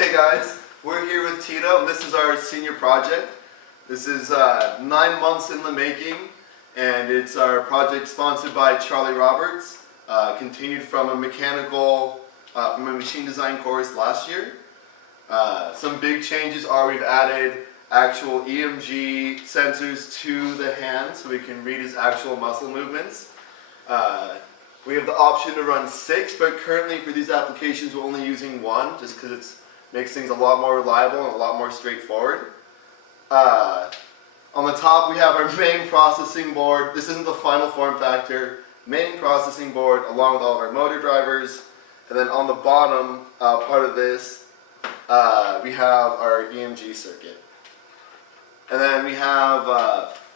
Hey guys, we're here with Tito, and this is our senior project. This is 9 months in the making, and it's our project sponsored by Charlie Roberts, continued from a machine design course last year. Some big changes are we've added actual EMG sensors to the hand so we can read his actual muscle movements. We have the option to run 6, but currently for these applications we're only using 1 just because it makes things a lot more reliable and a lot more straightforward. On the top we have our main processing board. This isn't the final form factor. Main processing board along with all of our motor drivers. And then on the bottom part of this we have our EMG circuit. And then we have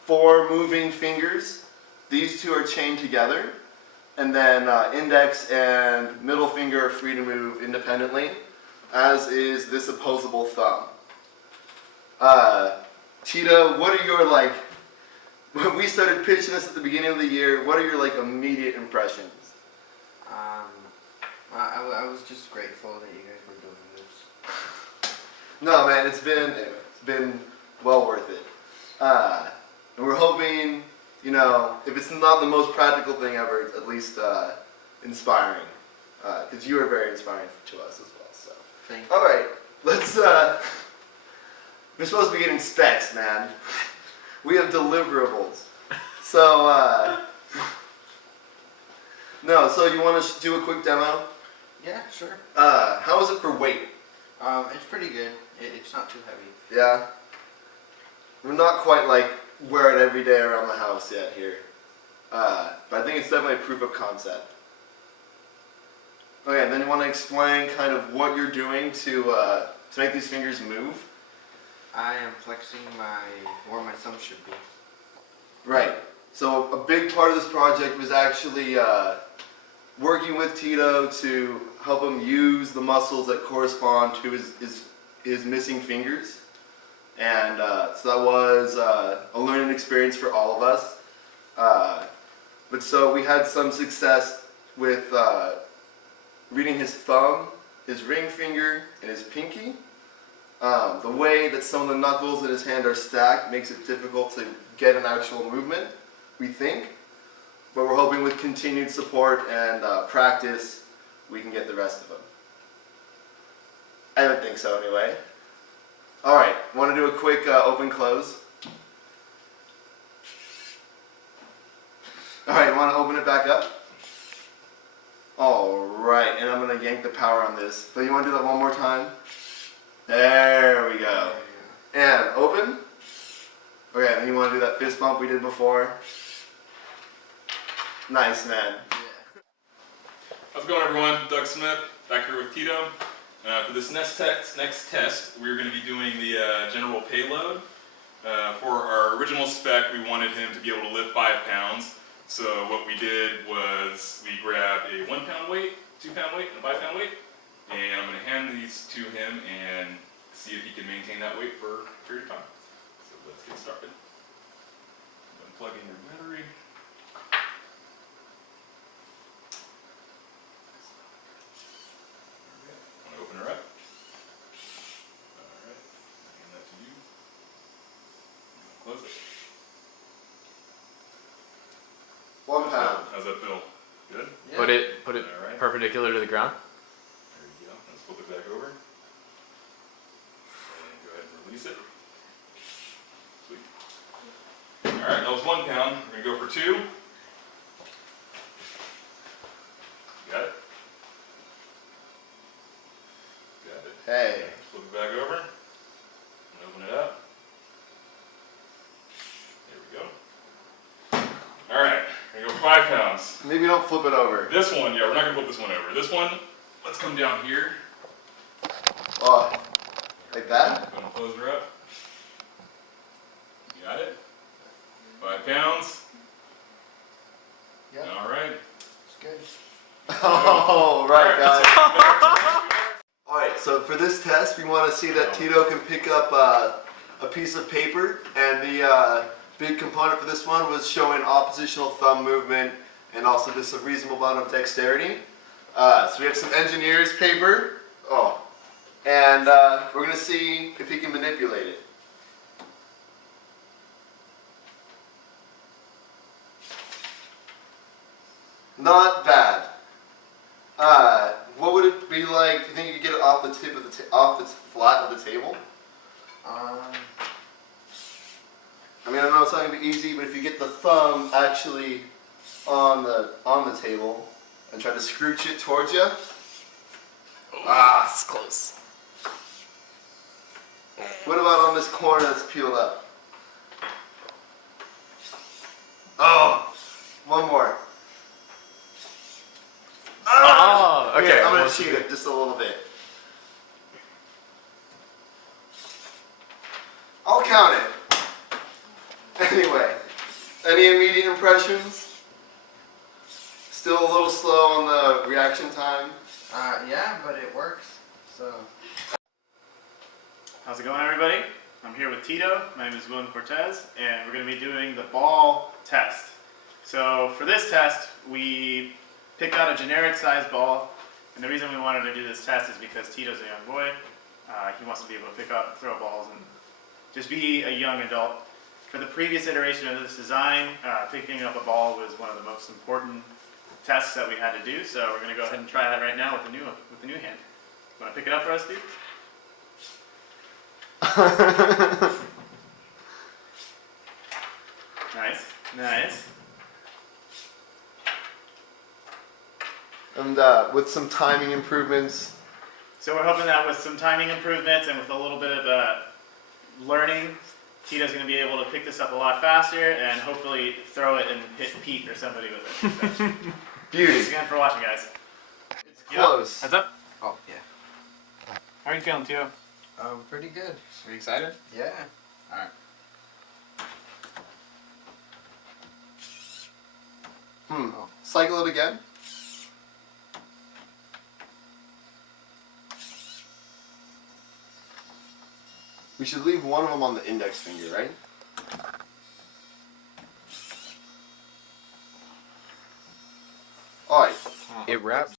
4 moving fingers. These 2 are chained together. And then index and middle finger are free to move independently, as is this opposable thumb. Tito, what are your, when we started pitching this at the beginning of the year, what are your immediate impressions? I was just grateful that you guys were doing this. No man, it's been well worth it. And we're hoping, if it's not the most practical thing ever, it's at least inspiring. Because you are very inspiring to us as well. So. Thank you. Alright, let's, we're supposed to be getting specs, man. We have deliverables. So, no, so you want to do a quick demo? Yeah, sure. How is it for weight? It's pretty good. It's not too heavy. Yeah? We're not quite wear it every day around the house yet here. But I think it's definitely a proof of concept. Okay, and then you want to explain kind of what you're doing to make these fingers move? I am flexing where my thumb should be. Right. So a big part of this project was actually working with Tito to help him use the muscles that correspond to his missing fingers. And so that was a learning experience for all of us. But so we had some success with reading his thumb, his ring finger, and his pinky. The way that some of the knuckles in his hand are stacked makes it difficult to get an actual movement, we think. But we're hoping with continued support and practice, we can get the rest of them. I would think so anyway. Alright, want to do a quick open-close? Alright, want to open it back up? Alright, and I'm going to yank the power on this. So you want to do that one more time? There we go. And open. Okay, and then you want to do that fist bump we did before? Nice, man. How's it going, everyone? Doug Smith, back here with Tito. For this next test, we're going to be doing the general payload. For our original spec, we wanted him to be able to lift 5 pounds. So what we did was we grabbed a 1 pound weight, 2 pound weight, and a 5 pound weight. And I'm going to hand these to him and see if he can maintain that weight for a period of time. So let's get started. Plug in your battery. Want to open her up? Alright, hand that to you. Close it. 1 pound. How's that feel? Good? Yeah. Put it Alright. perpendicular to the ground. There you go. Let's flip it back over. And go ahead and release it. Sweet. Alright, that was 1 pound. We're going to go for 2. Got it? Got it. Hey. Flip it back over. And open it up. There we go. Alright, we're going to go for 5 pounds. Maybe don't flip it over. This one, yeah, we're not going to flip this one over. This one, let's come down here. Oh, like that? Going to close her up. You got it? 5 pounds. Yeah. All right. It's good. Oh, right, guys. All Alright, so for this test, we want to see that Tito can pick up a piece of paper, and the big component for this one was showing oppositional thumb movement and also just a reasonable amount of dexterity. So we have some engineer's paper. Oh, and we're gonna see if he can manipulate it. Not bad. What would it be like? Do you think you could get it off the tip of the off the flat of the table? I mean, I know it's not gonna be easy, but if you get the thumb actually on the table and try to scooch it towards you. It's close. What about on this corner that's peeled up? Oh, one more. Oh, okay. Here, I'm gonna almost cheat it just a little bit. I'll count it. Anyway, any immediate impressions? Still a little slow on the reaction time. Yeah, but it works. So. How's it going, everybody? I'm here with Tito. My name is William Cortez, and we're going to be doing the ball test. So for this test, we picked out a generic size ball, and the reason we wanted to do this test is because Tito's a young boy. He wants to be able to pick up, throw balls, and just be a young adult. For the previous iteration of this design, picking up a ball was one of the most important tests that we had to do. So we're going to go ahead and try that right now with the new hand. Want to pick it up for us, Steve? Nice, nice. And with some timing improvements. So we're hoping that with some timing improvements and with a little bit of learning, Tito's going to be able to pick this up a lot faster and hopefully throw it and hit Pete or somebody with it. So, Beauty. thanks again for watching, guys. It's close. Heads up. Oh yeah. How are you feeling, Tito? Pretty good. Are you excited? Yeah. Alright. Cycle it again. We should leave one of them on the index finger, right? Alright. It wraps.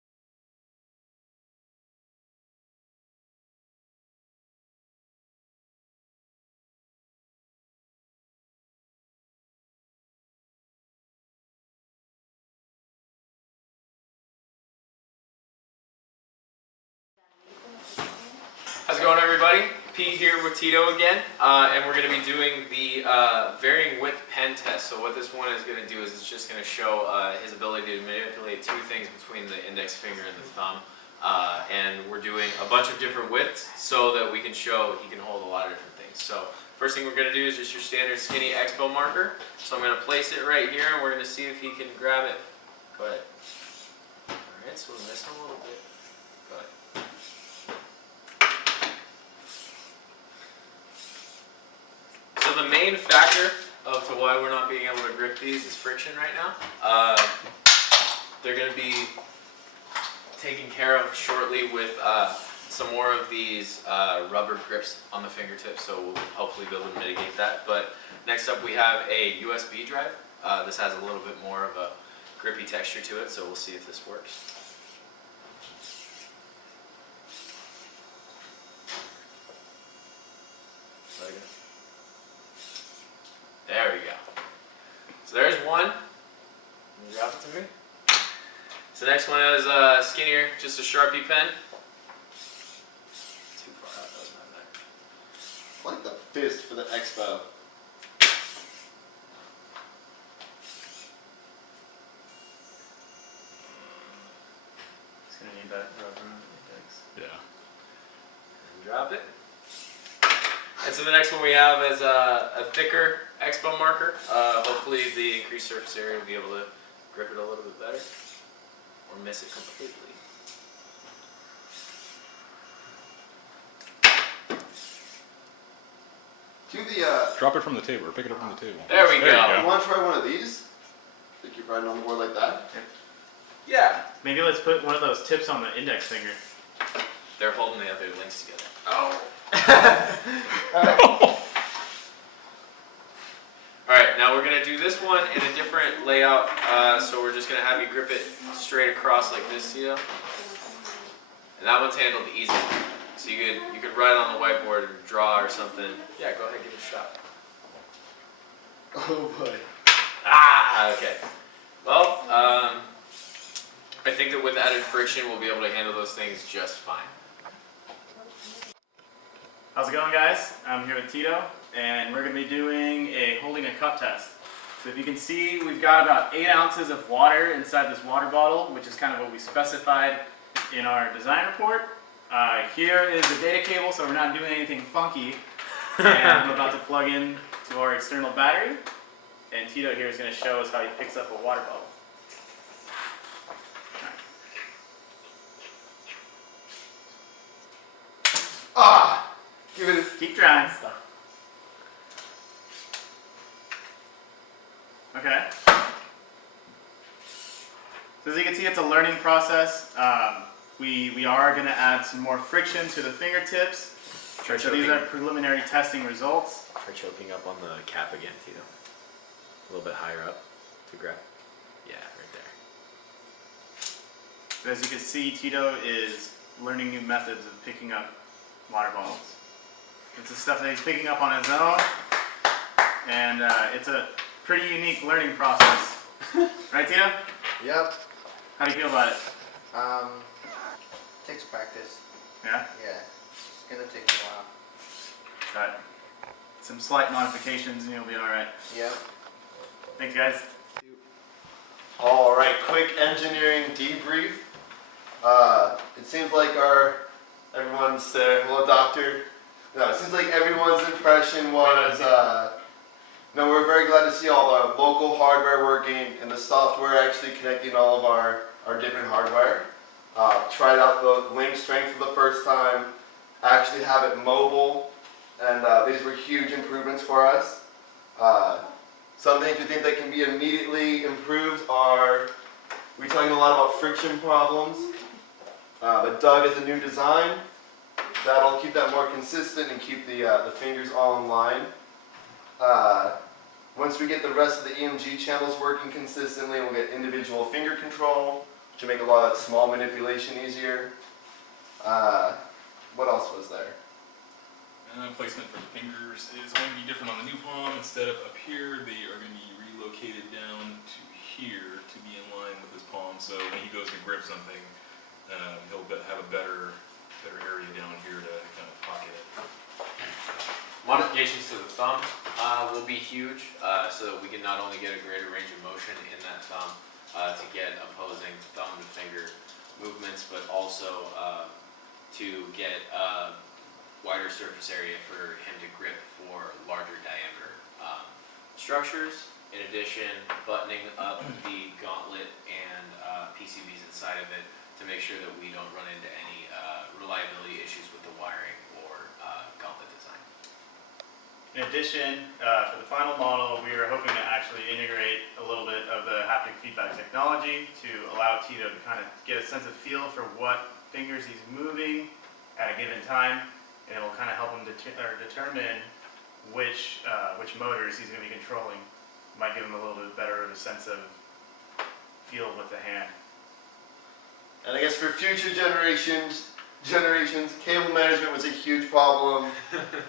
How's it going, everybody? Pete here with Tito again, and we're going to be doing the varying width pen test. So what this one is going to do is it's just going to show his ability to manipulate two things between the index finger and the thumb. And we're doing a bunch of different widths so that we can show he can hold a lot of different things. So first thing we're going to do is just your standard skinny expo marker. So I'm going to place it right here and we're going to see if he can grab it. Go ahead. Alright, so we're missing a little bit. Go ahead. So the main factor of to why we're not being able to grip these is friction right now. They're going to be taken care of shortly with some more of these rubber grips on the fingertips, so we'll hopefully be able to mitigate that. But next up we have a USB drive. This has a little bit more of a grippy texture to it, so we'll see if this works. Let it go. There we go. So there's one. Drop it to me. So next one is skinnier, just a Sharpie pen. Too far out, that was not there. I like the fist for the expo. It's going to need that rubber on the index. Yeah. And drop it. And so the next one we have is a thicker expo marker. Hopefully the increased surface area will be able to grip it a little bit better, or miss it completely. Do the Drop it from the table, or pick it up from the table. There we go. you want to try one of these? Think you're riding on the board like that? Yeah. Maybe let's put one of those tips on the index finger. They're holding the other links together. Oh. Alright, now we're going to do this one in a different layout. So we're just going to have you grip it straight across like this, Tito. And that one's handled easy. So you could write on the whiteboard or draw or something. Yeah, go ahead, give it a shot. Oh boy. Ah, okay. Well, I think that with added friction, we'll be able to handle those things just fine. How's it going, guys? I'm here with Tito, and we're going to be doing a holding a cup test. So if you can see, we've got about 8 ounces of water inside this water bottle, which is kind of what we specified in our design report. Here is the data cable, so we're not doing anything funky. And I'm about to plug in to our external battery, and Tito here is going to show us how he picks up a water bottle. Ah! Give it Keep trying. Okay. So as you can see, it's a learning process. We are going to add some more friction to the fingertips. Try So these are preliminary testing results. Try choking up on the cap again, Tito. A little bit higher up to grab. Yeah, right there. So as you can see, Tito is learning new methods of picking up water bottles. It's the stuff that he's picking up on his own, and it's a pretty unique learning process. Right, Tito? Yep. How do you feel about it? Takes practice. Yeah? Yeah. It's gonna take a while. Got some slight modifications and you'll be alright. Yep. Thanks, guys. All right, quick engineering debrief. It seems like everyone's there. Hello, doctor. No, it seems like everyone's impression was, no, we're very glad to see all the local hardware working and the software actually connecting all of our different hardware. Tried out the link strength for the first time, actually have it mobile, and these were huge improvements for us. Some things we think that can be immediately improved are, we're talking a lot about friction problems, but Doug has a new design that'll keep that more consistent and keep the fingers all in line. Once we get the rest of the EMG channels working consistently, we'll get individual finger control, which will make a lot of that small manipulation easier. What else was there? Placement for the fingers is going to be different on the new palm. Instead of up here, they are going to be relocated down to here to be in line with his palm. So when he goes to grip something, he'll have a better area down here to kind of pocket it. Modifications to the thumb will be huge, so that we can not only get a greater range of motion in that thumb to get opposing thumb to finger movements, but also to get wider surface area for him to grip for larger diameter structures. In addition, buttoning up the gauntlet and PCBs inside of it to make sure that we don't run into any reliability issues with the wiring or gauntlet design. In addition, for the final model, we are hoping to actually integrate a little bit of the haptic feedback technology to allow Tito to kind of get a sense of feel for what fingers he's moving at a given time, and it will kind of help him determine which motors he's going to be controlling. Might give him a little bit better of a sense of feel with the hand. And I guess for future generations, cable management was a huge problem.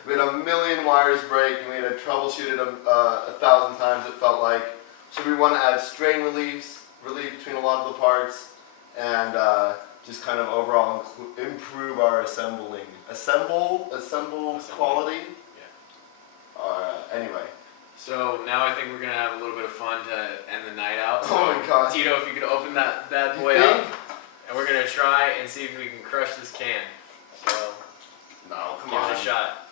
We had a million wires break, and we had to troubleshoot it 1,000 times, it felt like. So we want to add strain relief between a lot of the parts, and just kind of overall improve our assemble quality. Yeah. Anyway. So now I think we're gonna have a little bit of fun to end the night out. So, Oh my God. Tito, if you could open that bad boy You up, think? and we're gonna try and see if we can crush this can. So No, come give on. it a shot.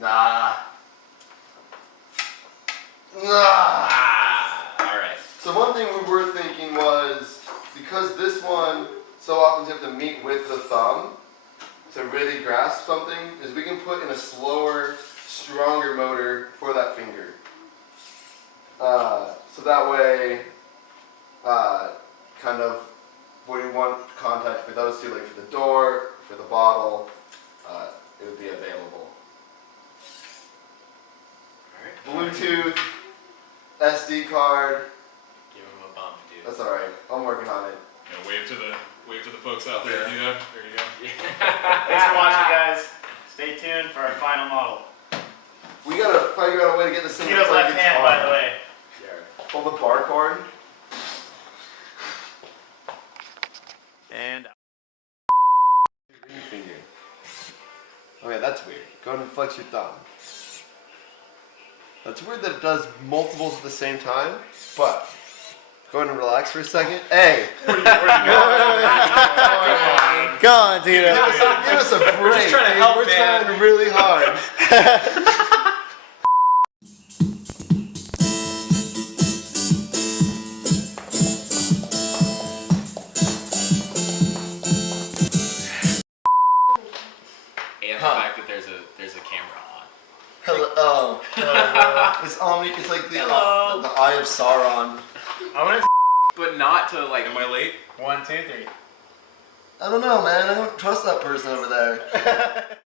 Nah. All right. So one thing we were thinking was, because this one so often you have to meet with the thumb to really grasp something, is we can put in a slower, stronger motor for that finger. So that way, kind of, when we want contact for those two, like for the door, for the bottle, it would be available. Alright. Bluetooth, SD card, Give him a bump, dude. that's alright, I'm working on it. You know, wave it to the folks out there. Yeah. Yeah, there you go. Thanks for watching, guys. Stay tuned for our final model. We gotta figure out a way to get this thing. Tito's to play left hand, by the way. Hold the bar cord. And Ring finger. Okay, that's weird. Go ahead and flex your thumb. That's weird that it does multiples at the same time, but go ahead and relax for a second. Hey! where you going? Go on, Tito. Give us a break. We're just trying to dude. help, We're man. trying really hard. And the fact that there's a camera on. Hello. Oh. It's it's like the eye of Sauron. I want But not to like. Am I late? to 1, 2, 3. I don't know, man. I don't trust that person over there.